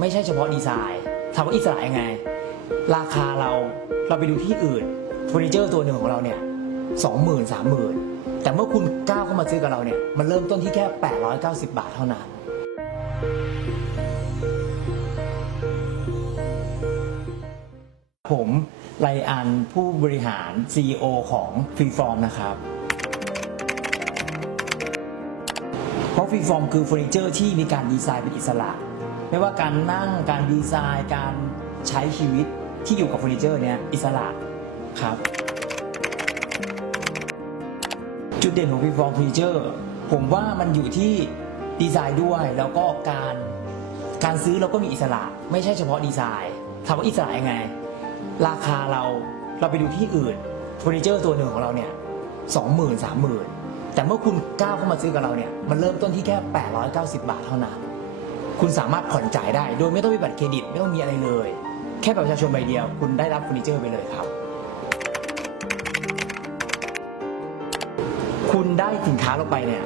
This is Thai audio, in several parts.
ไม่ใช่เฉพาะดีไซน์ถามว่าอิสระยังไง ราคาเราเราไปดูที่อื่นเฟอร์นิเจอร์ตัวหนึ่งของเราเนี่ยสองหมื่นสามหมื่นแต่เมื่อคุณก้าวเข้ามาซื้อกับเราเนี่ยมันเริ่มต้นที่แค่ 890 บาทเท่านั้นผมไลอันผู้บริหาร CEO ของฟรีฟอร์มนะครับ เพราะฟรีฟอร์มคือเฟอร์นิเจอร์ที่มีการดีไซน์เป็นอิสระ ไม่ว่าการนั่งการดีไซน์ การใช้ชีวิตที่อยู่กับเฟอร์นิเจอร์เนี่ยอิสระครับ จุดเด่นของฟีฟอร์มเฟอร์นิเจอร์ผมว่ามันอยู่ที่ดีไซน์ด้วยแล้วก็การการซื้อเราก็มีอิสระ ไม่ใช่เฉพาะดีไซน์ถามว่าอิสระยังไง ราคาเราเราไปดูที่อื่นเฟอร์นิเจอร์ตัวหนึ่งของเราเนี่ยสองหมื่นสามหมื่นแต่เมื่อคุณก้าวเข้ามาซื้อกับเราเนี่ยมันเริ่มต้นที่แค่ 890 บาทเท่านั้น คุณสามารถผ่อนจ่ายได้ โดยไม่ต้องมีบัตรเครดิตไม่ต้องมีอะไรเลย แค่บัตรประชาชนใบเดียว คุณได้รับเฟอร์นิเจอร์ไปเลยครับ คุณได้สินค้าลงไปเนี่ย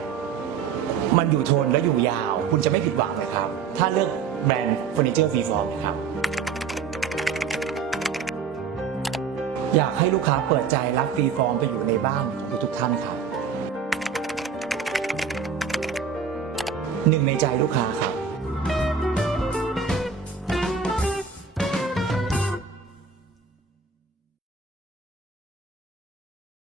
มันอยู่ทนและอยู่ยาว คุณจะไม่ผิดหวังเลยครับ ถ้าเลือกแบรนด์เฟอร์นิเจอร์ฟรีฟอร์มนะครับ อยากให้ลูกค้าเปิดใจรับฟรีฟอร์มไปอยู่ในบ้านของทุกท่านครับหนึ่งในใจลูกค้าครับ